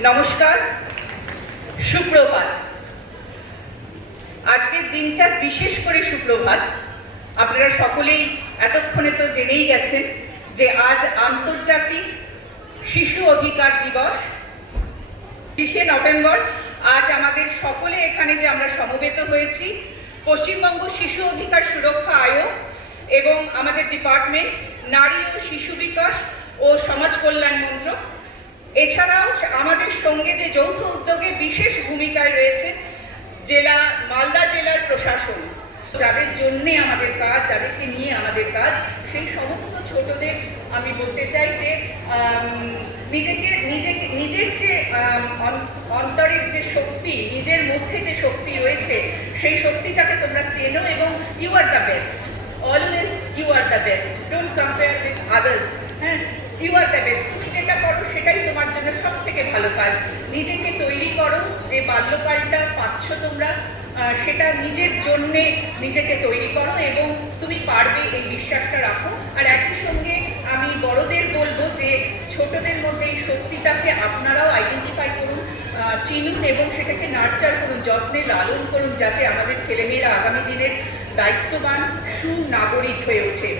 নমস্কার, সুপ্রভাত। আজকের দিনটা বিশেষ করে সুপ্রভাত। আপনারা সকলেই এতক্ষণে তো জেনেই গেছেন যে আজ আন্তর্জাতিক শিশু অধিকার দিবস, বিশে নভেম্বর। আজ আমাদের সকলে এখানে যে আমরা সমবেত হয়েছি, পশ্চিমবঙ্গ শিশু অধিকার সুরক্ষা আয়োগ এবং আমাদের ডিপার্টমেন্ট নারী ও শিশু বিকাশ ও সমাজ কল্যাণ মন্ত্রক। এছাড়াও আমাদের সঙ্গে যে যৌথ উদ্যোগে বিশেষ ভূমিকায় রয়েছে জেলা, মালদা জেলার প্রশাসন। যাদের জন্যে আমাদের কাজ, যাদেরকে নিয়ে আমাদের কাজ, সেই সমস্ত ছোটদের আমি বলতে চাই যে নিজেকে নিজেকে, নিজের যে অন্তরের যে শক্তি, নিজের মধ্যে যে শক্তি রয়েছে, সেই শক্তিটাকে তোমরা চেনো এবং you are the best always you are the best don't compare with others হ্যাঁ ইউ আর দ্য বেস্ট নিজেকে তৈরি করো, যে বাল্যকালটা পাচ্ছ তোমরা সেটা নিজের জন্যে নিজেকে তৈরি করো এবং তুমি পারবে এই বিশ্বাসটা রাখো। আর একই সঙ্গে আমি বড়দের বলব যে ছোটদের মধ্যে এই শক্তিটাকে আপনারাও আইডেন্টিফাই করুন চিনুন এবং সেটাকে নার্চার করুন, যত্নে লালন করুন, যাতে আমাদের ছেলেমেয়েরা আগামী দিনের দায়িত্ববান সুনাগরিক হয়ে ওঠে।